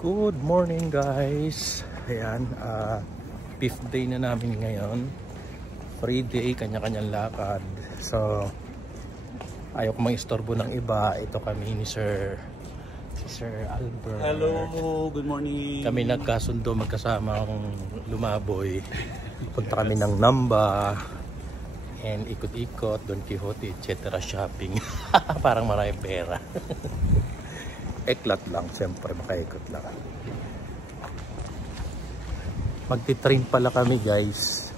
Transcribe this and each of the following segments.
Good morning guys. Ayan, fifth day na namin ngayon. Free day, kanya-kanyang lakad. So, ayaw ko mang-istorbo ng iba. Ito kami ni Sir Albert. Hello, good morning. Kami nagkasundo magkasamang lumaboy. Punta kami ng Namba and ikot-ikot, Don Quixote, etc. shopping. Parang marami pera. Eklat lang, siyempre makaikot lang. Magti-train pala kami guys.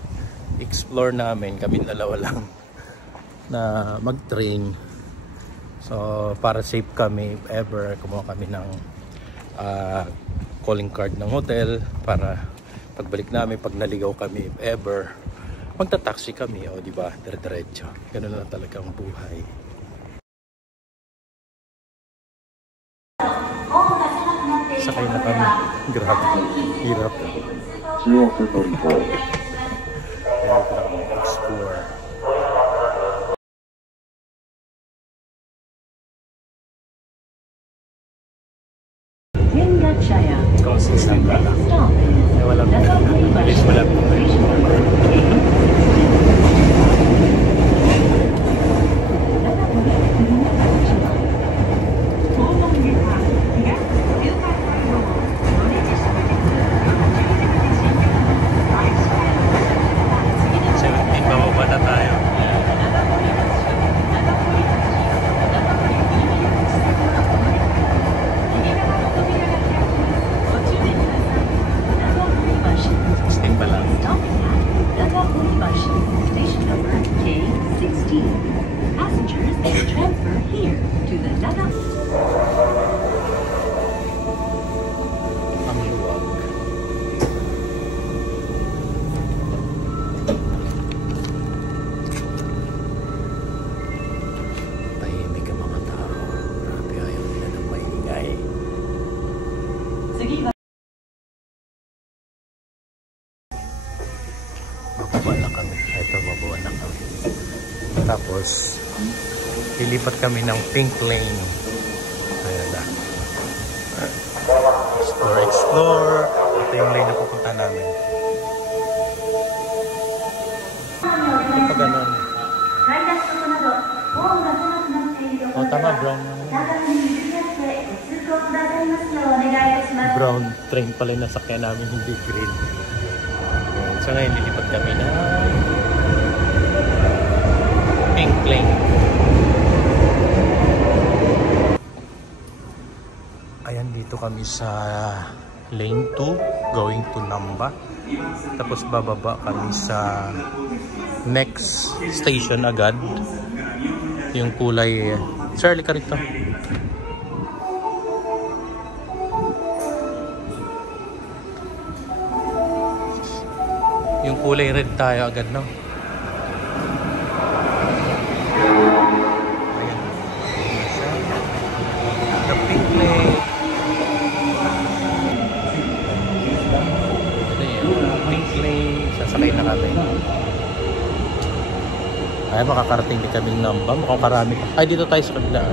Explore namin, kami dalawa lang na mag-train. So para safe kami if ever kumuha kami ng calling card ng hotel para pagbalik namin, pag naligaw kami if ever, magta-taxi kami, o di ba, dire-diretso. Ganun na talaga ang buhay. Sakay na kami. Grabe. Hirap. Hirap lang explore. Kasi isang lang. Ay walang at least wala po. Bababa na kami. Ito, bababa na kami. Tapos, lilipat kami ng Pink Lane. Ayan na. Explore. Ito yung lane na pupunta namin. Ito pa ganun. O, tama, brown. Brown train pala yung nasakyan namin, hindi green. So ngayon lilipat kami na Pink Lane. Ayan, dito kami sa Lane 2 going to Namba. Tapos bababa kami sa next station agad. Yung kulay Charlie ka rito. Yung kulay red tayo agad, no? Ayan. The Pink Lane. Ito yung Pink Lane. Sasakay na kami. Ay, makakarating din kami ng Namba. Mukhang marami. Ay, dito tayo sa kabila.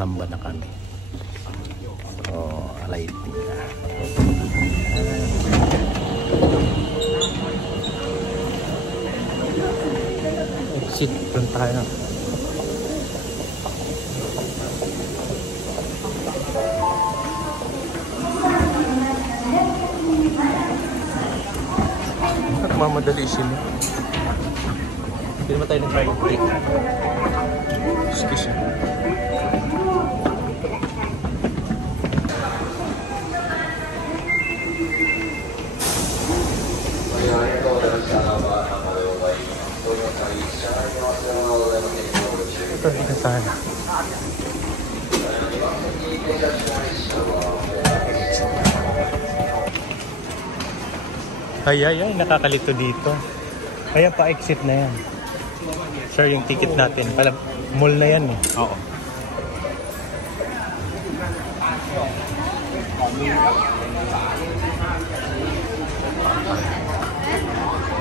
Namba na kami. Oh, alighting na. Exit doon tayo. nagmamadali sila. Hindi naman tayo nag-break. Excuse me. Ito, ito sana. Ay, nakakalito dito. Kaya pa-exit na yan. Sir, yung ticket natin. Pala, mall na yan eh. Oo.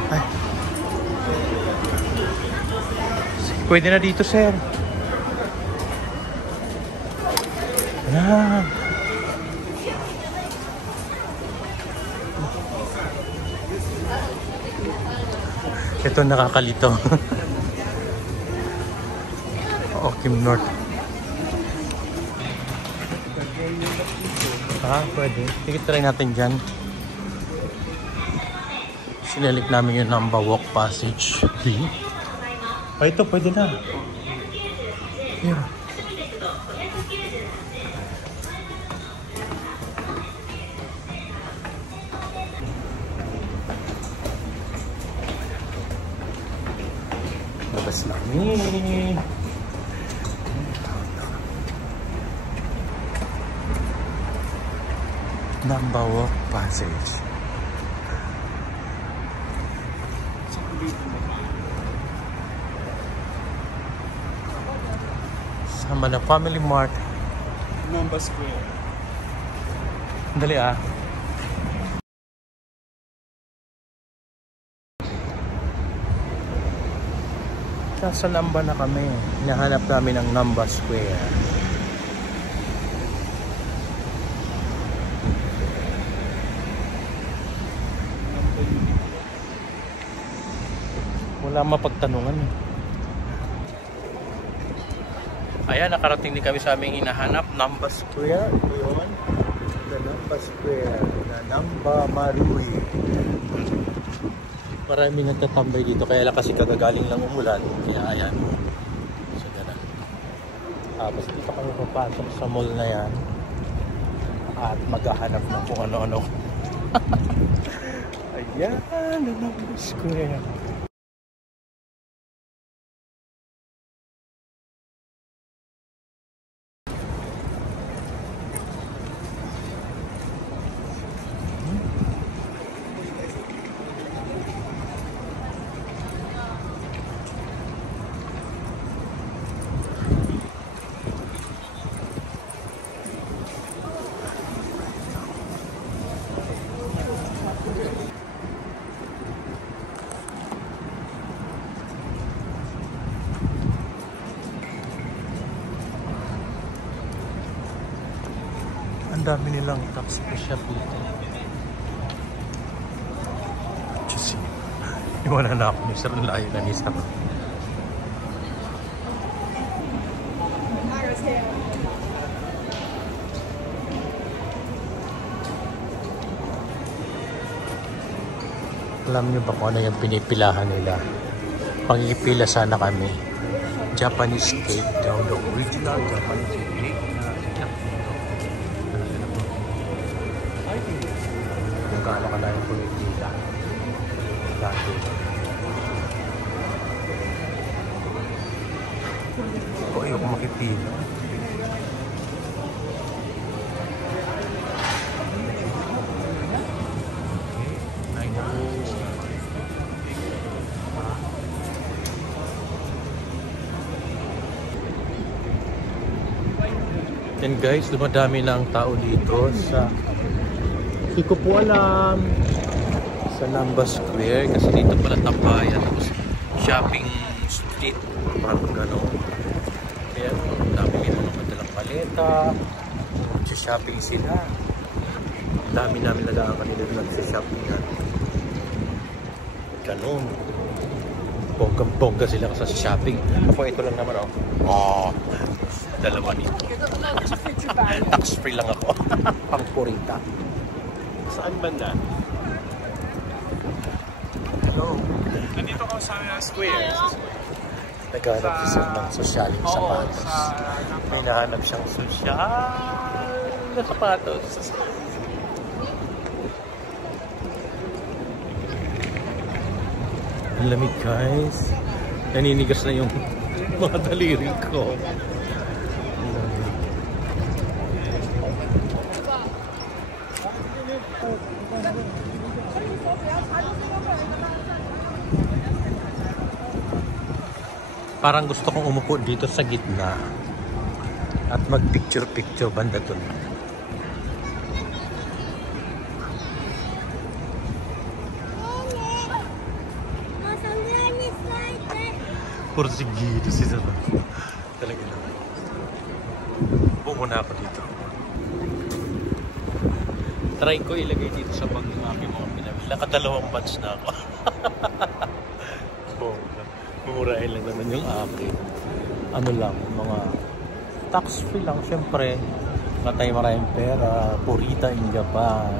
Ay. Pwede na dito, sir. Ayan. Ito nakakalito. Kim North. Pwede. Sige, try natin dyan. Sinalik namin yung Namba Walk Passage B. Ito, pwede na. Yeah. Labas namin. Namba Walk Passage. Sama na Family Mart. Namba Square. Dali ah. Nasa Namba na kami. Hinahanap namin ang Namba Square. Wala mapagtanungan eh. Ayan, nakarating din kami sa aming hinahanap, Namba Square. Yun. The Namba Square. The Namba Marui. Maraming nagtatambay dito. Kaya lang kasi kagagaling lang umulan. Kaya ayan. So, gano'n. Tapos dito kami papasok sa mall na yan. At maghahanap ng kung ano-ano. Ayan, the Namba Square. Ang dami nilang tax shop dito. Diyos yun. Iwala na ako ni Sir. Layo na ni Sir. Alam niyo ba kung ano yung pinipilahan nila? Pangipila sana kami. Japanese cake daw. The original Japanese cake. Gaano ka na yung pumipila dati. O ayoko makipila. I know. And guys, dumadami na ang tao dito sa hindi ko po alam sa Namba Square kasi dito pala tambayan tapos shopping street parang gano'n. Kaya dami nila ng madalang paleta, shopping sila. Dami namin nagaan kanila nagsha-shopping yan. Gano'n. Bonggang-bongga sila sa shopping. Ako ito lang naman oh. Dalawa nito. Tax free lang ako. Pang purita. Saan banda? go. Nandito ako sa square. Naghanap siya ng sosyaling sapatos. May nahanap siyang sosyal na sapatos. Ang lamig guys. Naninigas na yung mga daliri ko. Parang gusto kong umupo dito sa gitna at mag-picture-picture banda dun. Porsigido si Zara. Talaga naman. Upo muna ako dito. Try ko ilagay dito sa bag ng aking mga pinamili. Nakadalawang batch na ako. Mumurahin lang naman yung akin. Ano lang, mga tax free lang. Siyempre, matay maraming pera. Purita in Japan.